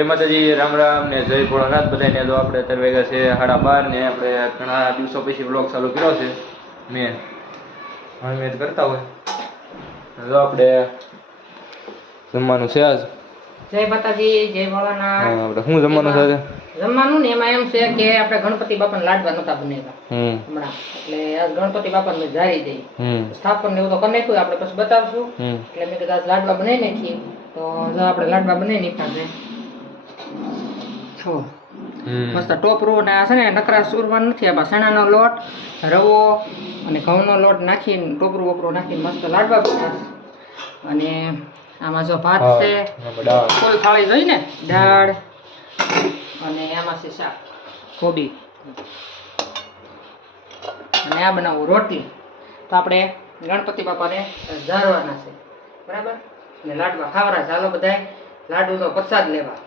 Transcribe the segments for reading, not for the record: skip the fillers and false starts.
જય માતાજી, રામ રામ ને જય ભોળાનાથ બધાને. તો આપણે અત્યારે વાગ્યા છે 12:30 ને આપણે ઘણા દિવસો પછી બ્લોગ ચાલુ કર્યો છે. મેં કરતા હોય તો આપણે જમવાનું છે આજ. જય માતાજી, જય ભોળાનાથ. આપણે શું જમવાનું છે? જમવાનું ને એમાં એમ છે કે આપણે ગણપતિ બાપાને લાડવા નતા બનાવ્યા હમણાં, એટલે આજ ગણપતિ બાપાને જારી દઈ સ્થાપન ને એવું તો કરી નાખ્યું, આપણે પછી બતાવશું. એટલે મેં કીધું આજ લાડવા બનાવી નાખીએ. તો જો આપણે લાડવા બનાવી નાખ્યા છે. મસ્ત ટોપરું ને આ છે ને નકરા સુરવા નથી, આમાં ચણાનો લોટ, રવો અને ઘઉંનો લોટ નાખીને ટોપરું બોપરું નાખીને મસ્ત લાડવા બનાવ્યા. અને આમાં જો ભાત છે, ફૂલ થાળી જોઈ ને, દાળ અને આમાં છે શાક કોબી, અને આ બનાવું રોટલી. તો આપણે ગણપતિ બાપાને ધારવાના છે, બરાબર? ને લાડવા ખાવાના. ચાલો બધા લાડુનો પ્રસાદ લેવા.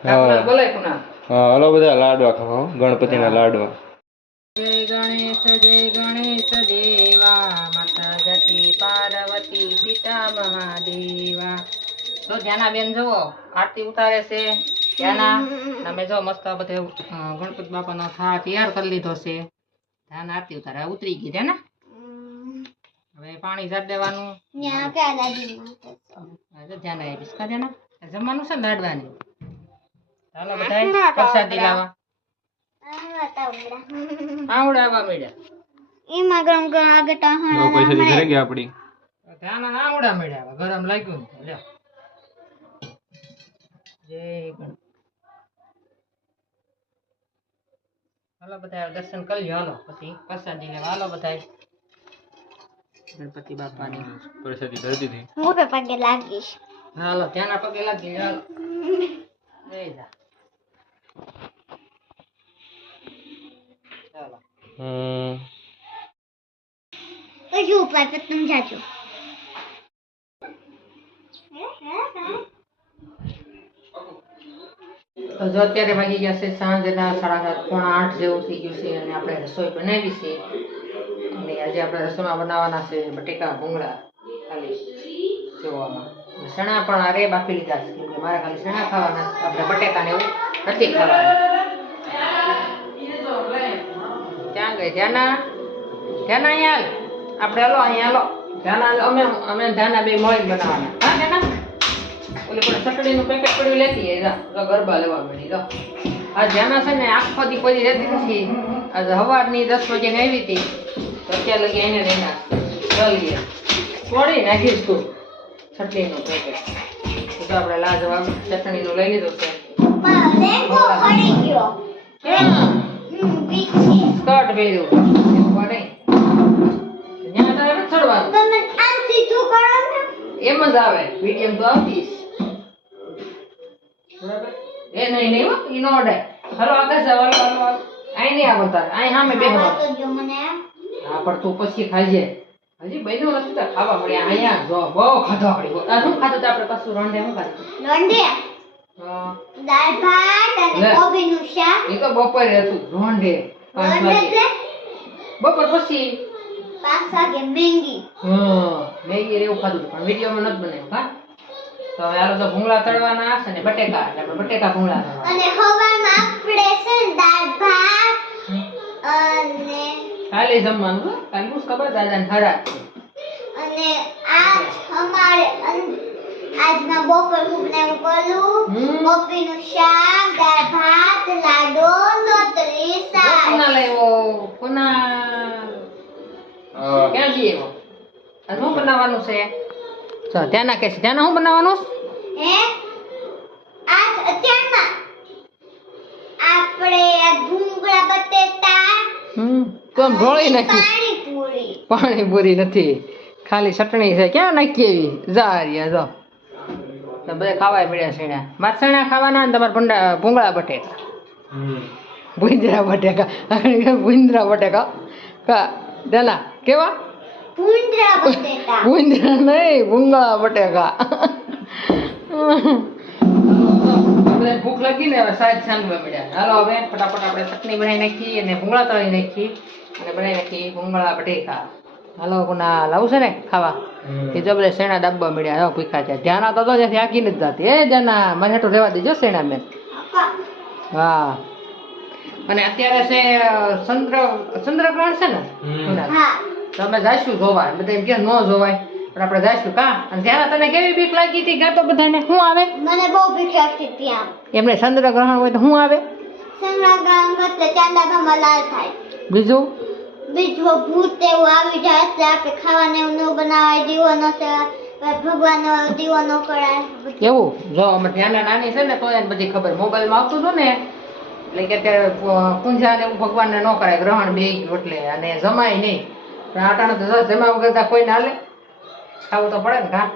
બોલાય કુના? હાલો બધા લાડવા ખાવા, ગણપતિના લાડવા. જય ગણેશ દેવા, માતા જતી પાર્વતી પિતા મહાદેવા. તો ધ્યાના બેન જુઓ આરતી ઉતારે છે. ધ્યાના અમે જો મસ્ત બધે ગણપતિ બાપાનો થાળ તૈયાર કરી લીધો છે. ધ્યાન આરતી ઉતારે ઉતરી ગઈ. ધ્યાના હવે પાણી ઝાડ દેવાનું. ધ્યાન આપીશ કા ધ્યાના જમવાનું છે ને લાડવાની. ચાલો બધા પ્રસાદી લાવવા. આવડાવા મળ્યા એમાં ગરમ ગરમ આગટા હા પૈસા ઘરે ગયા આપડી. ધ્યાન આવડા મળ્યા ગરમ લાગ્યું ને. લ્યો જય ગણ. હાલો બધા દર્શન કરી લો. હાલો પછી પ્રસાદી લેવા. હાલો બધા ગણપતિ બાપાની પ્રસાદી ધરી દીધી. હું તો પગે લાગીશ. હાલો ધ્યાન પગે લાગી. હાલો જય જા. ચાલો તો શું ઉપર પતંગ જાજો. તો જો અત્યારે વાગી ગયા છે સાંજના 7:30 પોણા 8 જેવું થઈ ગયું છે. અને આપણે રસોઈ બનાવી છે. અને આજે આપણે રસોઈમાં બનાવવાના છે બટેકા ભૂંગળા. ખાલી જોવામાં ચણા પણ અરે બાફી લીધા છે, કેમ કે મારે ખાલી ચણા ખાવાના. આપણે બટેકા ને એવું નથી ખાવાના. ક્યાં ગઈ ધ્યાના? ધ્યાના અહીંયા હાલ. આપણે હાલો અહીંયા હાલો. ધ્યાના અમે ધ્યાના બે મળીને બનાવવાના. હા ધ્યાના ઓલી પણ ચટણીનું પેકેટ પડ્યું લેતી જા ગરબા લેવા મળી. જો આ ધ્યાના છે ને આખો દી કોઈ રહેતી નથી. આજે સવારની 10 વાગે આવી હતી, તો અત્યારે લગી એને એના ચાલીએ થોડી નાખીશ તું ચટણીનું પેકેટ. તો આપણે લાજવાબ ચટણીનું લઈ લીધું છે. સ્કર્ટ પહેર્યું પડે ત્યાં તારે ચડવાનું એમ જ આવે. મીડિયમ તો આવતીશ બરાબર. એ નહીં હો, ઈ નો અડાય. હાલો આકાશ હાલો હાલો આઈ નહીં આવતા. આઈ સામે બેહવાનું. હા પણ તું પછી ખાજે. હજી બન્યું નથી તો ખાવા મળ્યા. અહીંયા જો બહુ ખાધા પડી. આ શું ખાધું? આપણે કશું રોંઢે શું ખાધું? દાળ ભાત અને કોબીનું શાક. એ તો બપોરે હતું રોંઢે 5 વાગે. બપોર પછી 5 વાગે મેંગી. મેગી એવું ખાધું પણ વિડીયોમાં નથી બનાવ્યું. હા તો હવે હાલો તો ભૂંગળા તળવાના છે ને બટેકા. એટલે આપણે બટેકા ભૂંગળા તળવાના. અને હવામાં આપણે છે ને દાળ ભાત અને કાલે જમવાનું હો. કાલે શું ખબર દાદાને ખરા. અને આજ અમારે આજના બપોર હું બનાવ્યું કરું કોબીનું શાક, દાળ ભાત, લાડો, રોટલી, શાક. કોના લાવ્યો? કોના ક્યાં જઈએ? આ શું બનાવવાનું છે? તો ત્યાંના કે છે ત્યાંના શું બનાવવાનું? હે આજ અત્યારમાં આપણે આ ભૂંગળા બટેટા કોમ ઢોળી નાખી. પાણીપુરી. પાણીપુરી નથી, ખાલી ચટણી છે. ક્યાં નાખી એવી જારિયા જો. તો બધા ખાવાય પડ્યા છે. મારે ચણા ખાવાના ને તમારે ભૂંગળા બટેકા. ભૂંદરા બટેકા. ભૂંદરા બટેકા કા દેલા કેવા? ભૂંગળા બટેટા. ભૂંદરા નહીં, ભૂંગળા બટેકા. ભૂખ લાગી ને હવે સાહેબ સાંજવા મળ્યા. હાલો હવે ફટાફટ આપણે ચટણી બનાવી નાખી અને ભૂંગળા તળી નાખી અને બનાવી નાખી ભૂંગળા બટેકા. હાલો કોના લાવું છે ને ખાવા? એ જો બધા શેણા ડાબવા મળ્યા. હવે ભૂખા છે. ધ્યાન તો ત્યાંથી આખી નથી જતી. એ જાના મારે હેઠું રહેવા દેજો શેણા બેન. હા અને અત્યારે છે ચંદ્રગ્રહણ છે ને કુનાલ? હા તમે જાશું જોવા બધા એમ કે ન જોવાય પણ આપણે જાશું કા અને ત્યારે તને કેવી બીક લાગી હતી ગાતો બધાને શું આવે મને બહુ બીક લાગતી હતી આમ એમને ચંદ્રગ્રહણ હોય તો શું આવે સંગ્રામ એટલે ચાંદામાં લાલ થાય બીજું બીજું ભૂત એવું આવી જાય એટલે આપણે ખાવાને એવું ન બનાવાય દીવો ન ભગવાન દીવો ન કરાય એવું જો અમે ધ્યાન નાની છે ને તો એને બધી ખબર મોબાઈલમાં આવતું હતું ને એટલે કે અત્યારે પૂંજા ને એવું ભગવાનને ન કરાય ગ્રહણ બે એટલે અને જમાય નહીં પણ આટાણે તો જમા વગર કોઈ ના લે ખાવું તો પડે ને ઘા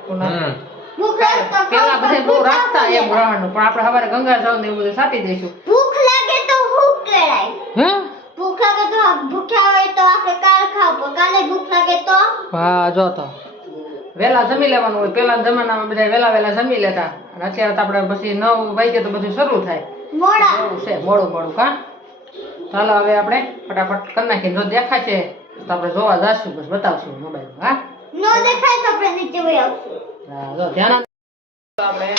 ભૂખ લાગે તો પેલા બધા બહુ રાખતા એમ ગ્રહણ પણ આપણે સવારે ગંગા જાવ ને એવું બધું સાટી દઈશું ભૂખ લાગે તો હું કરાય હે ભૂખ લાગે તો ભૂખ્યા હોય તો આપણે કાલ ખાવ કાલે ભૂખ લાગે તો હા જો તો વેલા જમી લેવાનું હોય પેલા જમાનામાં બધા વેલા જમી લેતા અને અત્યારે તો આપણે પછી 9 વાગે તો બધું શરૂ થાય મોડા એવું છે મોડું કા ચાલો હવે આપણે ફટાફટ કરી નાખીએ જો દેખાશે તો આપણે જોવા જઈશું બસ બતાવશું મોબાઈલમાં હા નો દેખાય તો આપણે નીચે વહી આવશું હા જો ધ્યાન આપણે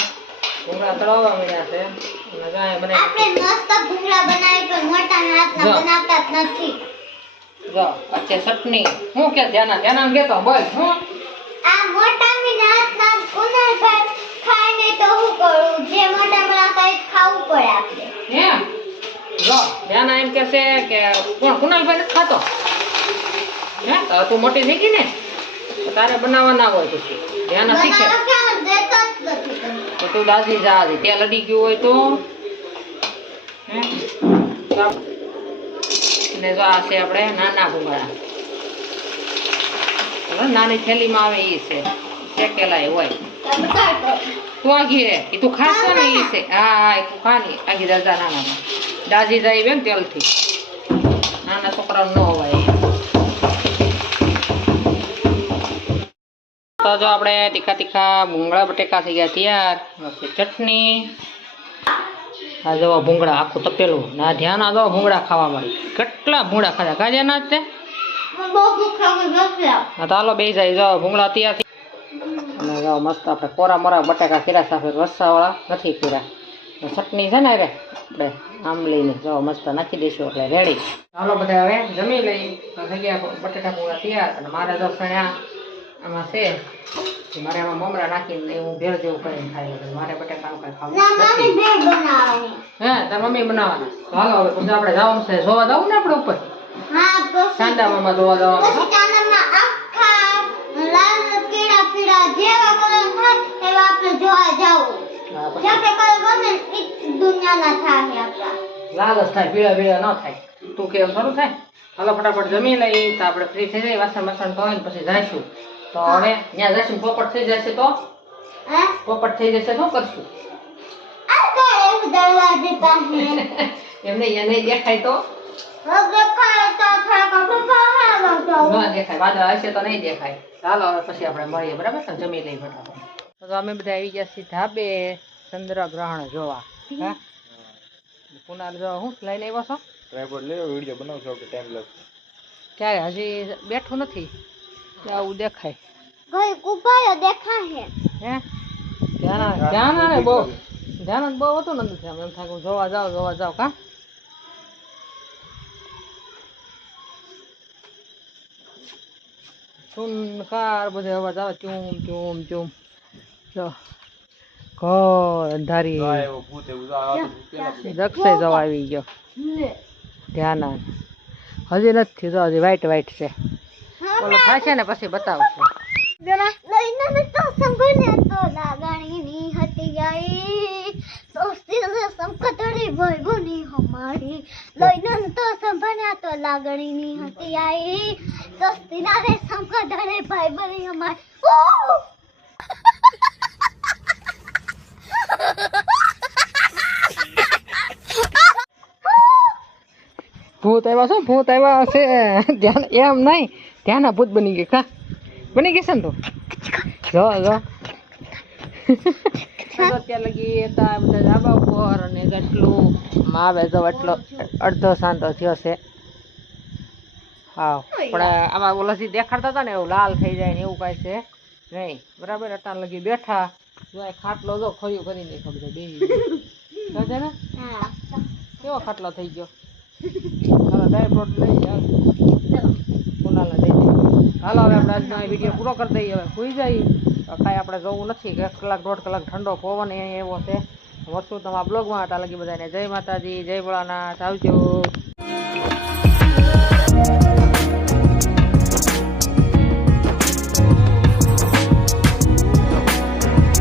ભૂંગળા તળવા મળ્યા છે અને ગાય બને આપણે મસ્ત ભૂંગળા બનાવી પણ મોટા હાથના જો. બનાવતા જ નથી જો અત્યારે ચટણી હું કે ધ્યાન કેતો બોલ હું આ મોટા મીના હાથના કુનાલભાઈ ખાય ને તો હું કરું જે મોટા બનાવતા એ ખાવું પડે આપણે એમ જો ધ્યાન એમ કે છે કે કોણ કુનાલભાઈ નથી ખાતો હે તો તું મોટી થઈ ગઈ ને તો તારે બનાવવા ના હોય પછી ધ્યાન શીખે બનાવવા ક્યાં દેતા જ નથી તમે. તો તું દાદી જા દે ત્યાં લડી ગયું હોય તો હે ને જો આ છે આપણે નાના ભૂંગળા હવે નાની થેલીમાં આવે એ છે શેકેલા હોય તો બતાડો. તું આગી રે એ તું ખાસ ને એ છે હા એ તું ખાની આગી દાદા નાનામાં દાદી જાય એમ તેલથી નાના છોકરાઓ ન હોય તો જો આપણે તીખા ભૂંગળા બટેકા થઈ ગયા તૈયાર પછી ચટણી આ જો ભૂંગળા આખું તપેલું ના ધ્યાન આ જો ભૂંગળા ખાવા મળી કેટલા ભૂંગળા ખાધા કાજે ના જ તે મને બહુ ભૂખ લાગી ગઈ. હા તો હાલો બે જાય જો ભૂંગળા તૈયાર થઈ અને જો મસ્ત આપણે કોરા મોરા બટાકા કર્યા સાથે રસ્સાવાળા નથી કર્યા ચટણી છે ને રે આપણે આંબલીની જો મસ્ત નાખી દઈશું એટલે રેડી ચાલો બધા હવે જમી લઈ તો થઈ ગયા બટાકા ભૂંગળા તૈયાર અને મારે જો સણ્યા આમાં છે કે મારે આમાં મમરા નાખીને હું ભેળ જેવું કરીને ખાઈ લઉં મારે બટાકાનું કાંઈ ખાવું ના નથી મમ્મી ભેળ બનાવવાની. હે તાર મમ્મી બનાવવાના તો હાલો હવે પછી આપણે જવાનું છે જોવા જવું ને આપણે ઉપર હા પછી ચાંદામાં જોવા જવાનું પછી ચાંદામાં આખા લાલ પીળા પીળા જેવા કલર થાય એવા આપણે જોવા જાવું. હા, જે પછી આપણે કલર ગમે એ દુનિયાના થાય આપણા. લાલ જ થાય પીળા ન થાય તું કેવું સારું થાય હાલો ફટાફટ જમી લઈ તો આપણે ફ્રી થઈ જાય વાસણ ધોઈને પછી જઈશું તો હવે ત્યાં જઈશું પોપટ થઈ જશે તો હે? પોપટ થઈ જશે શું કરશું આ કાંઈ એવું દરવાજે પાસે. એમને એને દેખાય તો હવે ખાય તો થોડાક આપણે બહાર જાવું. ન દેખાય વાદળ હશે તો નહીં દેખાય ચાલો હવે પછી આપણે મળીએ બરાબર ને જમી લઈ ફટાફટ તો અમે બધા આવી ગયા છીએ ધાબે ચંદ્રગ્રહણ જોવા હા કુનાલ જો હું લઈને આવ્યો છો ટ્રાયપોડ લેવો વિડિયો બનાવશો કે ટાઈમ લાગશે ક્યારે હજી બેઠું નથી આવું દેખાય ગઈ કુપાયો દેખાય હે ધ્યાન બહુ હતું નથી એમ થાય કે હું જોવા જાવ કા સુનકાર બધે અવાજ આવે ચૂમ જો ઘર અંધારી એવો ભૂત એવું આ દક્ષે જવા આવી ગયો ધ્યાન હજી નથી જો હજી વાઈટ છે ઓલો થશે ને પછી બતાવશું લઈને તો સંભળને તો લાગણીની હતી આઈ દોસ્તી સંકટડી ભાઈ બની હમારી લઈને તો સંભળ્યા તો લાગણીની હતી આઈ દોસ્તી ના રે સંકટડી ભાઈ બની હમારી ભૂત આવ્યા છે ધ્યાન એમ નહીં ધ્યાન ભૂત બની ગઈ કા બની ગઈ છે ને તું જો અત્યારે લગી હતા બધા ધાબા ઉપર અને જેટલું આવે જો એટલો અડધો સાંતો થયો છે હા પણ આમાં ઓલાથી દેખાડતા હતા ને એવું લાલ થઈ જાય ને એવું કાંઈ છે નહીં બરાબર અત્યારે લગી બેઠા જો ખાટલો જો ખોયું કરી નાખ્યો બધા બેસી સમજે ને હા કેવો ખાટલો થઈ ગયો હવે ડ્રાય ફ્રૂટ લઈ જાવ ચલો કુનાલા દઈ દે હાલો હવે આપણે આજનો આ વિડીયો પૂરો કરી દઈએ હવે સુઈ જઈએ કાંઈ આપણે જોવું નથી કે 1 કલાક 1.5 કલાક ઠંડો પવન અહીંયા એવો છે વસ્તુ તમારા બ્લોગમાં હતા લગી બધાને જય માતાજી જય ભોળાનાથ આવજો